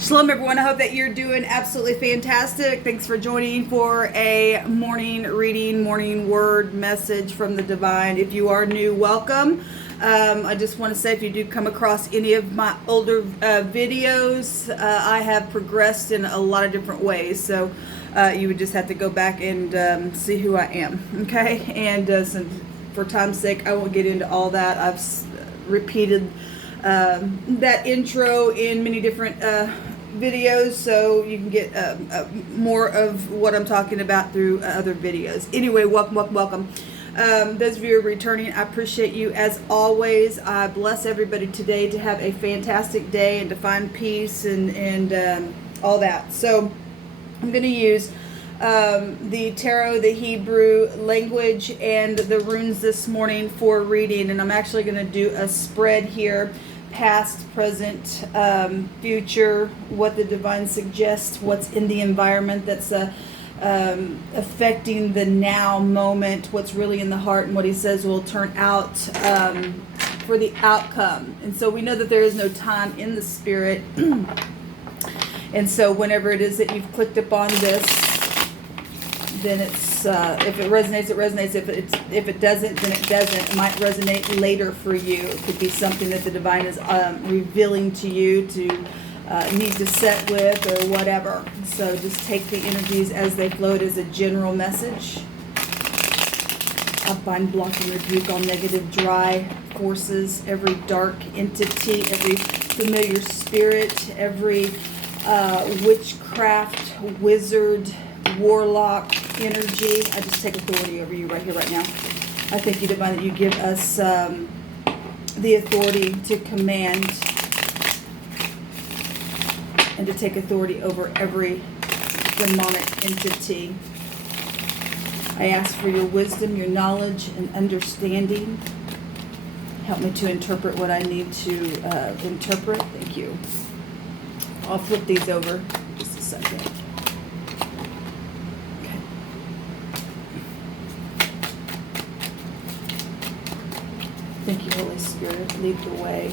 Shalom, everyone. I hope that you're doing absolutely fantastic. Thanks for joining for a morning reading, morning word message from the divine. If you are new, welcome. I just want to say if you do come across any of my older videos, I have progressed in a lot of different ways. So you would just have to go back and see who I am. Okay. And for time's sake, I won't get into all that. I've repeated that intro in many different videos, so you can get more of what I'm talking about through other videos. Anyway, welcome. Those of you who are returning, I appreciate you as always. I bless everybody today to have a fantastic day and to find peace and all that. So I'm going to use the tarot, the Hebrew language, and the runes this morning for reading, and I'm actually going to do a spread here. Past, present, future, what the divine suggests, what's in the environment that's affecting the now moment, what's really in the heart, and what he says will turn out for the outcome. And so we know that there is no time in the spirit. And so whenever it is that you've clicked upon this, then it's if it resonates, it resonates. If it doesn't, then it doesn't. It might resonate later for you. It could be something that the divine is revealing to you to need to set with or whatever. So just take the energies as they float as a general message. I bind, block, and rebuke all negative, dry forces, every dark entity, every familiar spirit, every witchcraft, wizard, warlock energy. I just take authority over you right here, right now. I thank you, divine, that you give us the authority to command and to take authority over every demonic entity. I ask for your wisdom, your knowledge, and understanding. Help me to interpret what I need to interpret. Thank you. I'll flip these over just a second. Thank you, Holy Spirit. Lead the way.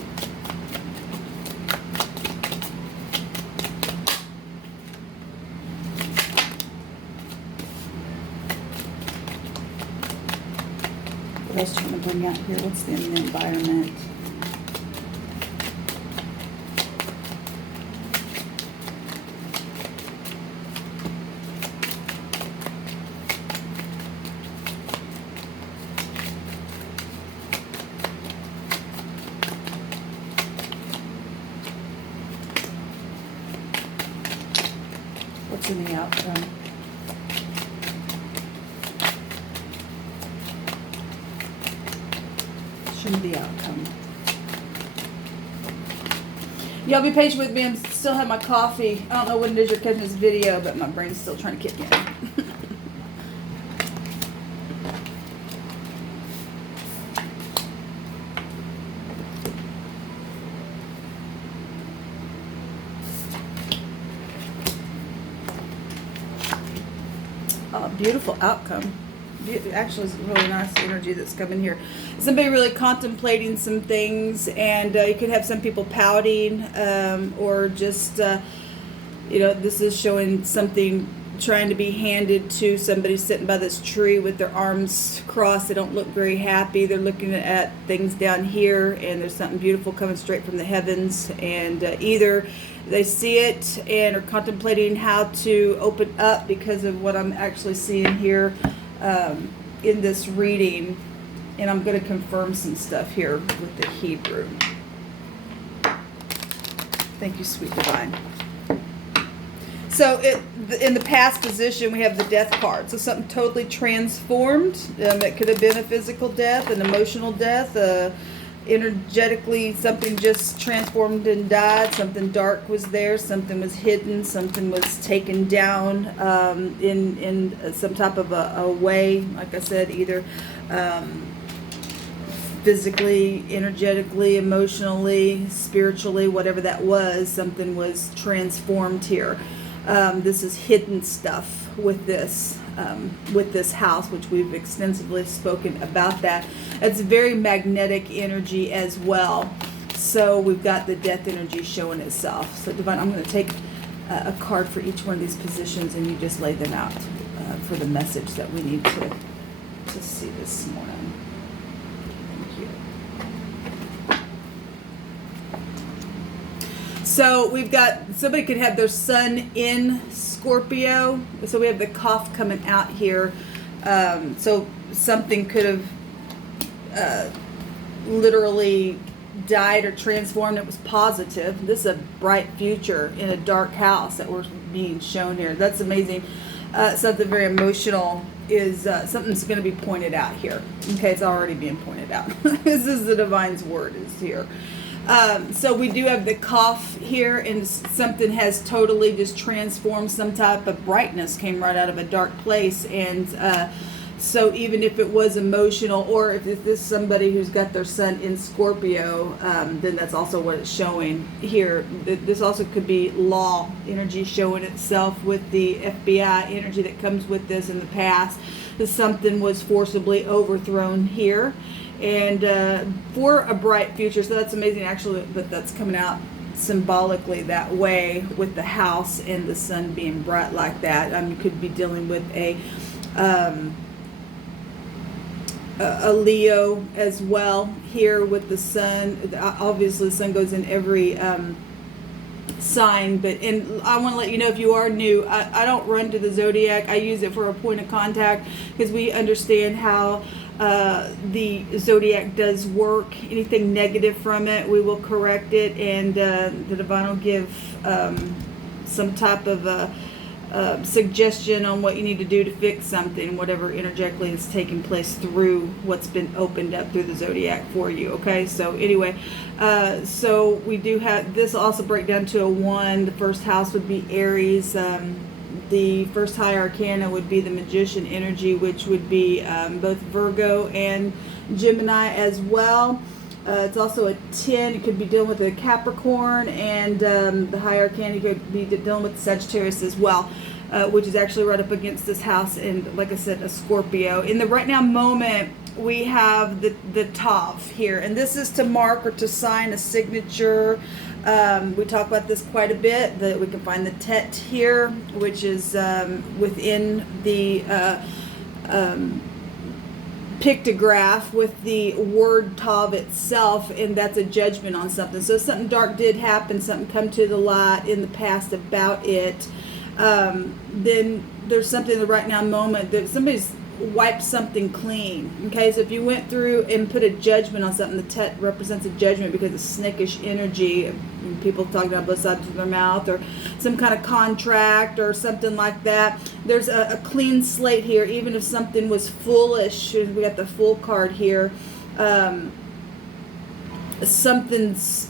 What else do you want to bring out here? What's in the environment? What's in the outcome? Show me the outcome. Y'all be patient with me. I still have my coffee. I don't know when it is you're catching this video, but my brain's still trying to kick in. Beautiful outcome. Actually, it's really nice energy that's coming here. Somebody really contemplating some things, and you could have some people pouting, or just, this is showing something trying to be handed to somebody sitting by this tree with their arms crossed. They don't look very happy. They're looking at things down here, and there's something beautiful coming straight from the heavens, and either they see it and are contemplating how to open up because of what I'm actually seeing here in this reading. And I'm going to confirm some stuff here with the Hebrew. Thank you, sweet divine. So in the past position, we have the death card. So something totally transformed. It could have been a physical death, an emotional death, energetically something just transformed and died. Something dark was there. Something was hidden. Something was taken down in some type of a way. Like I said, either physically, energetically, emotionally, spiritually, whatever that was. Something was transformed here. This is hidden stuff with this house, which we've extensively spoken about that. It's very magnetic energy as well. So we've got the death energy showing itself. So Divine, I'm going to take a card for each one of these positions, and you just lay them out for the message that we need to see this morning. Thank you. So we've got, somebody could have their sun in Scorpio. So we have the cough coming out here. So something could have literally died or transformed. It was positive. This is a bright future in a dark house that we're being shown here. That's amazing. Something very emotional is something's going to be pointed out here. Okay, it's already being pointed out. This is the Divine's word is here. So we do have the cough here, and something has totally just transformed. Some type of brightness came right out of a dark place, and so even if it was emotional, or if this is somebody who's got their sun in Scorpio, then that's also what it's showing here. This also could be law energy showing itself with the FBI energy that comes with this in the past. That something was forcibly overthrown here, and for a bright future. So that's amazing actually that that's coming out symbolically that way with the house and the sun being bright like that. You could be dealing with a Leo as well here with the sun. Obviously the sun goes in every sign, and I want to let you know, if you are new, I don't run to the zodiac. I use it for a point of contact because we understand how the zodiac does work. Anything negative from it, we will correct it, and the Divine will give some type of suggestion on what you need to do to fix something, whatever energetically is taking place through what's been opened up through the zodiac for you. Okay, so anyway, so we do have this also break down to a 1. The first house would be Aries. The first high arcana would be the Magician energy, which would be both Virgo and Gemini as well. It's also a 10. It could be dealing with a Capricorn, and the high arcana could be dealing with Sagittarius as well, which is actually right up against this house, and like I said, a Scorpio. In the right now moment, we have the Tav here, and this is to mark or to sign a signature. We talk about this quite a bit, that we can find the Tet here, which is within the pictograph with the word Tav itself, and that's a judgment on something. So something dark did happen, something come to the light in the past about it. Then there's something in the right now moment that somebody's wiped something clean. Okay, so if you went through and put a judgment on something, the Tet represents a judgment because it's snickish energy. People talking about both sides of their mouth, or some kind of contract or something like that. There's a clean slate here, even if something was foolish. We got the Fool card here. Something's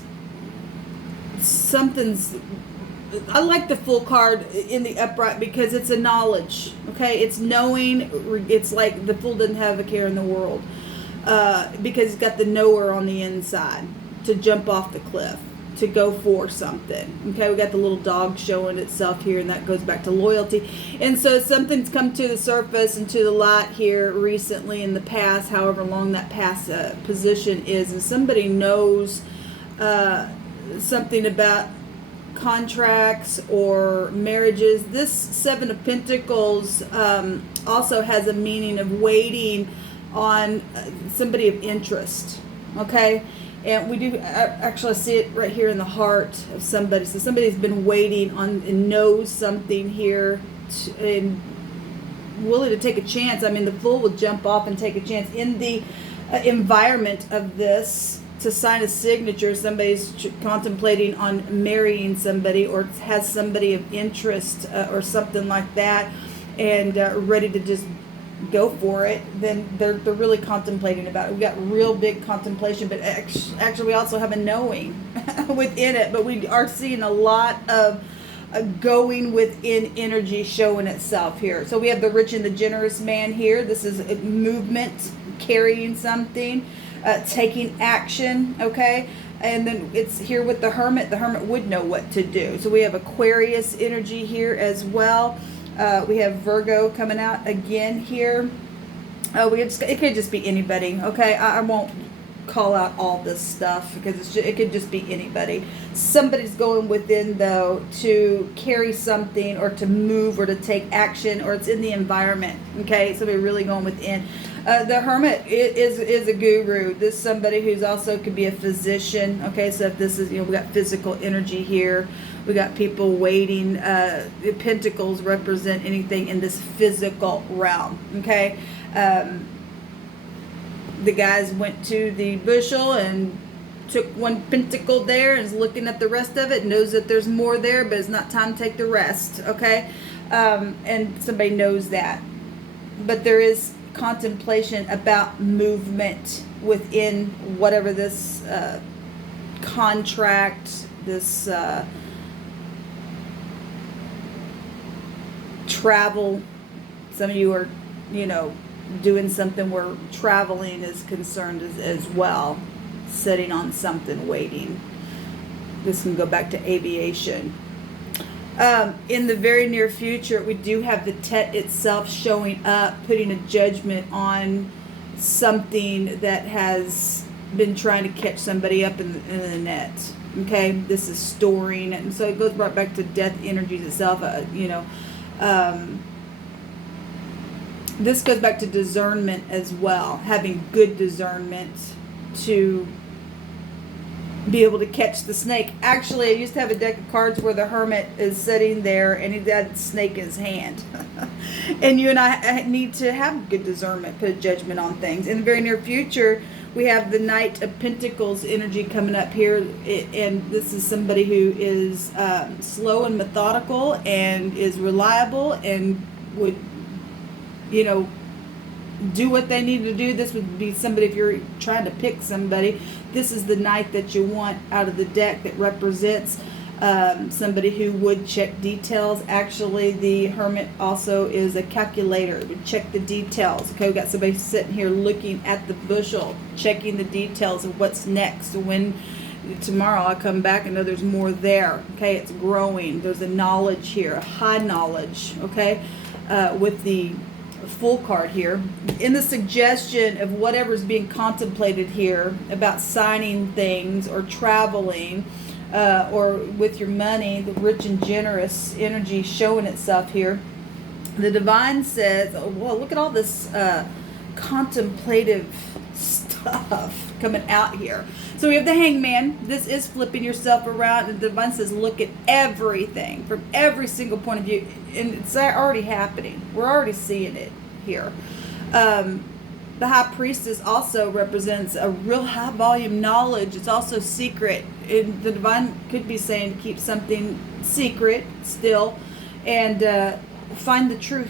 I like the Fool card in the upright because it's a knowledge. Okay, it's knowing. It's like the Fool doesn't have a care in the world because he's got the knower on the inside to jump off the cliff, to go for something. Okay, we got the little dog showing itself here, and that goes back to loyalty. And so something's come to the surface and to the light here recently in the past, however long that past position is, and somebody knows something about contracts or marriages. This 7 of Pentacles also has a meaning of waiting on somebody of interest. Okay, and we do actually see it right here in the heart of somebody. So somebody's been waiting on and knows something here and willing to take a chance. I mean, the Fool will jump off and take a chance in the environment of this. To sign a signature, somebody's contemplating on marrying somebody, or has somebody of interest or something like that, and ready to just go for it. Then they're really contemplating about it. We got real big contemplation, but actually we also have a knowing within it. But we are seeing a lot of going within energy showing itself here. So we have the rich and the generous man here. This is a movement, carrying something. Taking action, okay? And then it's here with the Hermit. The Hermit would know what to do. So we have Aquarius energy here as well. We have Virgo coming out again here. It could just be anybody, okay? I won't call out all this stuff because it could just be anybody. Somebody's going within, though, to carry something or to move or to take action, or it's in the environment. Okay, somebody really going within. The Hermit is a guru. This is somebody who's also could be a physician. Okay, so if this is, we got physical energy here. We got people waiting. The Pentacles represent anything in this physical realm. Okay. The guys went to the bushel and took one pentacle there and is looking at the rest of it, knows that there's more there, but it's not time to take the rest. Okay. And somebody knows that. But there is contemplation about movement within whatever this contract, this travel. Some of you are, doing something where traveling is concerned as well. Sitting on something, waiting. This can go back to aviation. In the very near future, we do have the Tet itself showing up, putting a judgment on something that has been trying to catch somebody up in the net. Okay, this is storing, and so it goes right back to death energies itself. This goes back to discernment as well, having good discernment to be able to catch the snake. Actually, I used to have a deck of cards where the Hermit is sitting there and he had a snake in his hand. And you and I need to have good discernment, put a judgment on things. In the very near future, we have the Knight of Pentacles energy coming up here, and this is somebody who is slow and methodical and is reliable and would, do what they need to do. This would be somebody, if you're trying to pick somebody, this is the Knight that you want out of the deck that represents somebody who would check details. Actually, the Hermit also is a calculator, to check the details. Okay, we got somebody sitting here looking at the bushel, checking the details of what's next. When tomorrow I come back and know there's more there. Okay, it's growing. There's a knowledge here, a high knowledge. Okay, with the Full card here. In the suggestion of whatever's being contemplated here about signing things or traveling, or with your money, the rich and generous energy showing itself here. The Divine says, oh, well, look at all this contemplative stuff coming out here. So we have the Hangman. This is flipping yourself around. And the Divine says, look at everything from every single point of view. And it's already happening. We're already seeing it here. The High Priestess also represents a real high volume knowledge. It's also secret. And the Divine could be saying to keep something secret still and find the truth.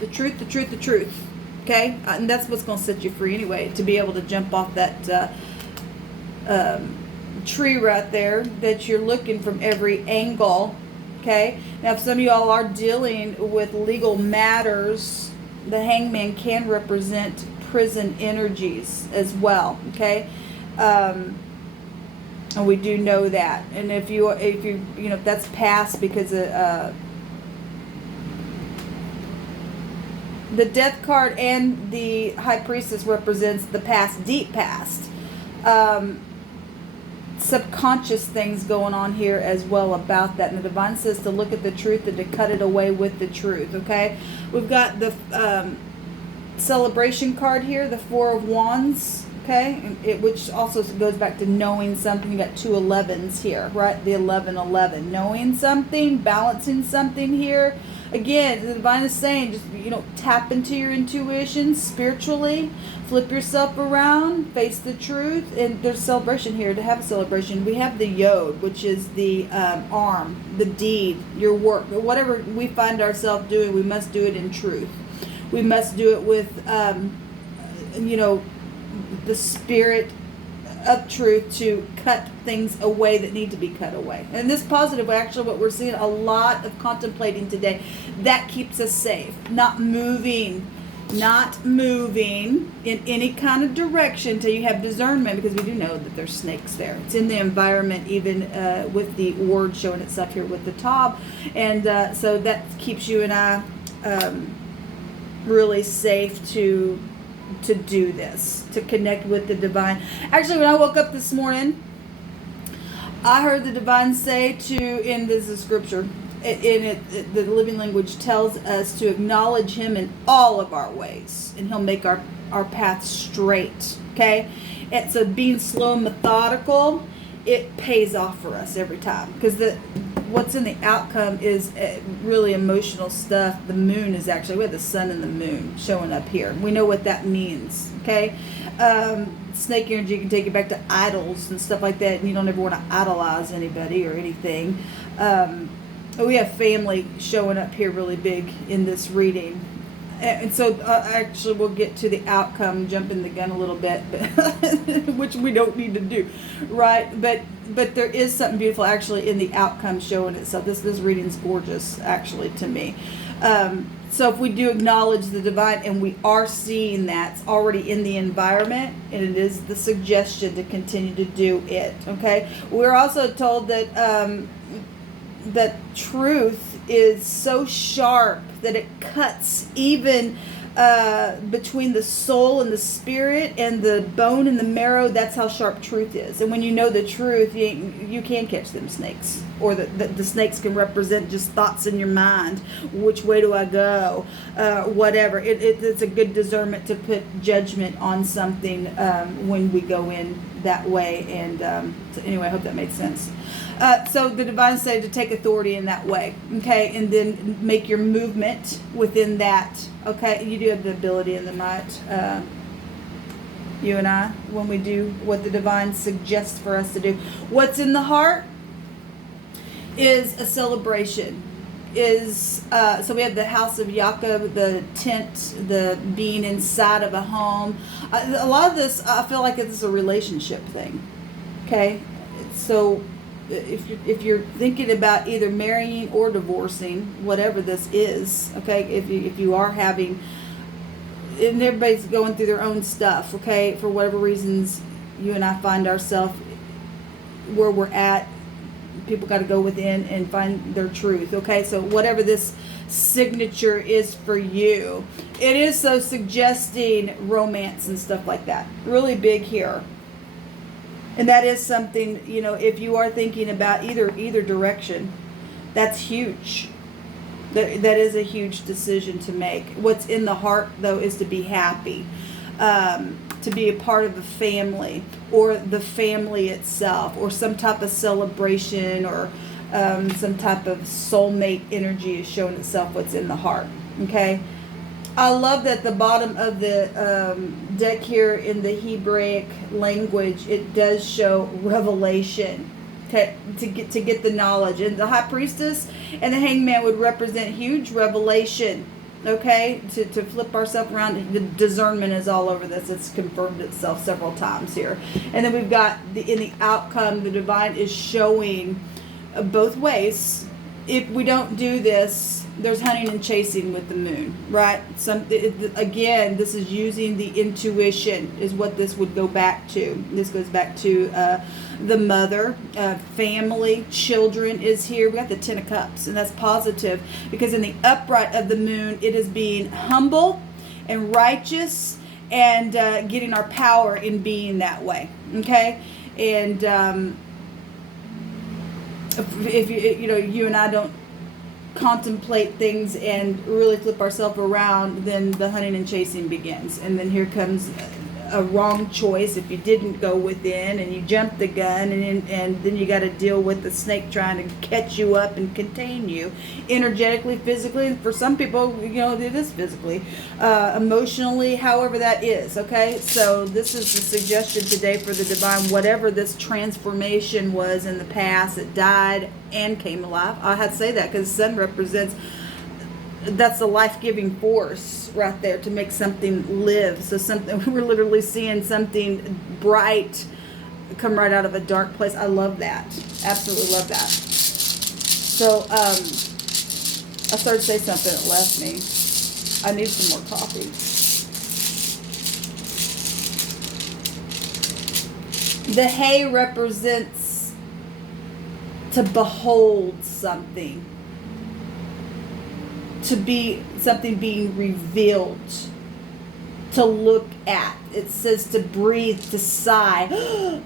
The truth, the truth, the truth. Okay? And that's what's going to set you free anyway, to be able to jump off that tree right there that you're looking from every angle. Okay? Now, if some of you all are dealing with legal matters, the Hangman can represent prison energies as well. Okay? And we do know that. And if that's past, because the Death card and the High Priestess represents the past, deep past. Subconscious things going on here as well about that. And the Divine says to look at the truth and to cut it away with the truth. Okay? We've got the celebration card here, the Four of Wands. Okay? Which also goes back to knowing something. You got 2 11s here, right? The 11-11. Knowing something, balancing something here. Again, the Divine is saying, just, tap into your intuition spiritually, flip yourself around, face the truth, and there's celebration here. To have a celebration, we have the Yod, which is the arm, the deed, your work. Whatever we find ourselves doing, we must do it in truth. We must do it with, the spirit of truth to cut things away that need to be cut away. And this positive, actually, what we're seeing a lot of contemplating today, that keeps us safe. Not moving in any kind of direction till you have discernment, because we do know that there's snakes there. It's in the environment, even with the word showing itself here with the top. And so that keeps you and I really safe to to do this, to connect with the divine. Actually, when I woke up this morning, I heard the divine say and this is scripture, the living language tells us to acknowledge him in all of our ways, and he'll make our path straight. Okay? And so being slow and methodical, it pays off for us every time, because what's in the outcome is really emotional stuff. The moon is actually, we have the sun and the moon showing up here. We know what that means. Okay? Snake energy can take you back to idols and stuff like that, and you don't ever want to idolize anybody or anything. We have family showing up here really big in this reading. And so actually we'll get to the outcome, jumping the gun a little bit, but which we don't need to do, right? But there is something beautiful actually in the outcome showing itself. This reading's gorgeous actually to me. So if we do acknowledge the divine, and we are seeing that's already in the environment, and it is the suggestion to continue to do it, okay? We're also told that that truth is so sharp that it cuts even between the soul and the spirit and the bone and the marrow. That's how sharp truth is. And when you know the truth, you can catch them snakes, or the snakes can represent just thoughts in your mind. Which way do I go? Whatever. It's a good discernment to put judgment on something when we go in that way. And so anyway, I hope that made sense. So the divine said to take authority in that way, okay, and then make your movement within that, okay. You do have the ability in the night, you and I, when we do what the divine suggests for us to do. What's in the heart is a celebration. So we have the house of Yaakov, the tent, the being inside of a home. A lot of this, I feel like it's a relationship thing, okay. So if you're thinking about either marrying or divorcing, whatever this is, okay, if you are having, and everybody's going through their own stuff, okay, for whatever reasons you and I find ourselves where we're at, people got to go within and find their truth, okay. So whatever this signature is for you, it is so suggesting romance and stuff like that, really big here. And that is something, if you are thinking about either direction, that's huge. That is a huge decision to make. What's in the heart, though, is to be happy, to be a part of a family, or the family itself, or some type of celebration, or some type of soulmate energy is showing itself. What's in the heart, okay? I love that the bottom of the deck here in the Hebraic language, it does show revelation, to get the knowledge. And the high priestess and the hangman would represent huge revelation, okay, to flip ourselves around. The discernment is all over this. It's confirmed itself several times here. And then we've got in the outcome, the divine is showing both ways. If we don't do this, there's hunting and chasing with the moon, right? Again, this is using the intuition is what this would go back to. This goes back to the mother, family, children is here. We got the 10 of Cups, and that's positive, because in the upright of the moon, it is being humble and righteous and getting our power in being that way, okay? And if you and I don't contemplate things and really flip ourselves around, then the hunting and chasing begins. And then here comes a wrong choice if you didn't go within, and you jump the gun, and then you got to deal with the snake trying to catch you up and contain you energetically, physically, and for some people, it is physically, emotionally, however that is, okay? So this is the suggestion today for the divine. Whatever this transformation was in the past, it died and came alive. I had to say that because the sun represents, that's the life-giving force right there to make something live. So we're literally seeing something bright come right out of a dark place. I love that. Absolutely love that. So I started to say something that left me. I need some more coffee. The hay represents to behold something, to be something being revealed. to look at. It says to breathe, to sigh,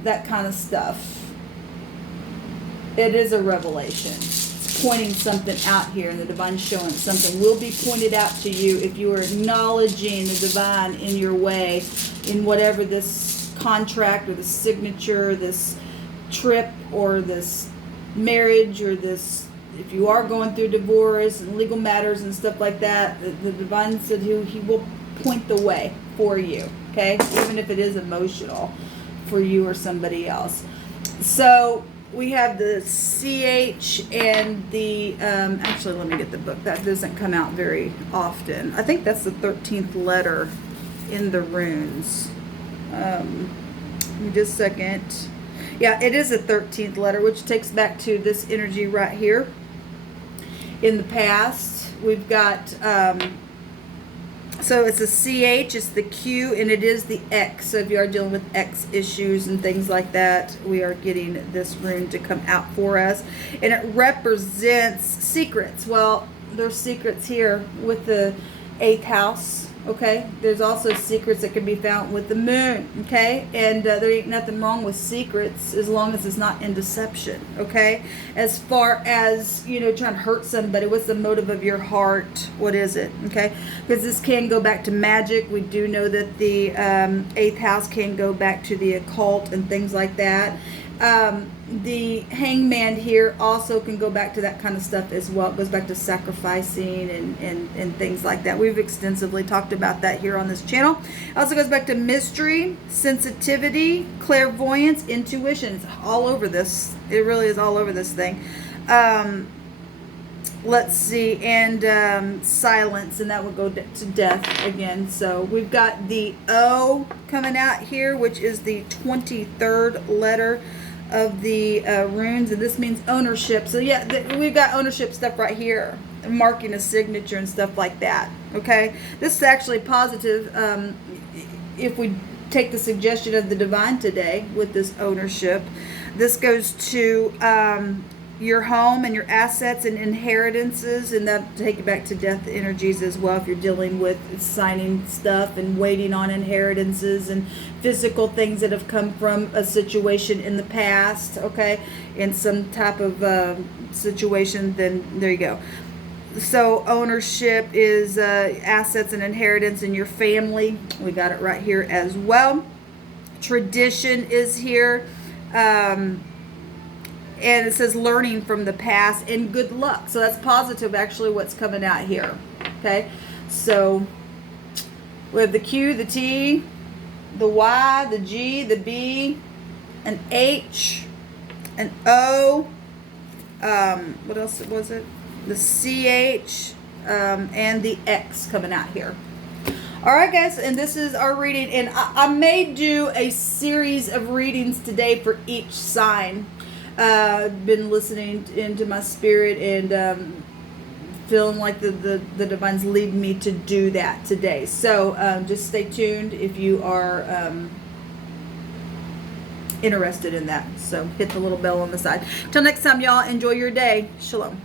that kind of stuff. It is a revelation. It's pointing something out here, and the divine's showing something will be pointed out to you if you are acknowledging the divine in your way, in whatever this contract or this signature, this trip or this marriage or this, if you are going through divorce and legal matters and stuff like that, the divine said he will point the way for you, okay? Even if it is emotional for you or somebody else. So we have the ShAhH and the, actually let me get the book. That doesn't come out very often. I think that's the 13th letter in the runes. Give me just a second. Yeah, it is a 13th letter, which takes back to this energy right here. In the past, we've got, so it's a ShAhH, it's the Q, and it is the X. So if you are dealing with X issues and things like that, we are getting this rune to come out for us. And it represents secrets. Well, there's secrets here with the 8th house. Okay, there's also secrets that can be found with the moon, okay? And there ain't nothing wrong with secrets as long as it's not in deception, okay? As far as, you know, trying to hurt somebody, what's the motive of your heart? What is it, okay? Because this can go back to magic. We do know that the 8th house can go back to the occult and things like that. The hangman here also can go back to that kind of stuff as well. It goes back to sacrificing and things like that. We've extensively talked about that here on this channel. It also goes back to mystery, sensitivity, clairvoyance, intuition. It's all over this. It really is all over this thing. Let's see, and silence, and that would go to death again. So we've got the O coming out here, which is the 23rd letter of the runes, and this means ownership. So yeah, we've got ownership stuff right here, marking a signature and stuff like that, okay? This is actually positive if we take the suggestion of the divine today with this ownership. This goes to your home and your assets and inheritances, and that take it back to death energies as well if you're dealing with signing stuff and waiting on inheritances and physical things that have come from a situation in the past, okay, in some type of situation, then there you go. So ownership is assets and inheritance in your family. We got it right here as well. Tradition is here. And it says learning from the past and good luck. So that's positive, actually, what's coming out here. Okay. So we have the Q, the T, the Y, the G, the B, an H, an O. What else was it? The ShAhH, and the X coming out here. All right, guys, and this is our reading. And I may do a series of readings today for each sign. I've been listening into my spirit and feeling like the divine's leading me to do that today. So just stay tuned if you are interested in that. So hit the little bell on the side. Till next time, y'all, enjoy your day. Shalom.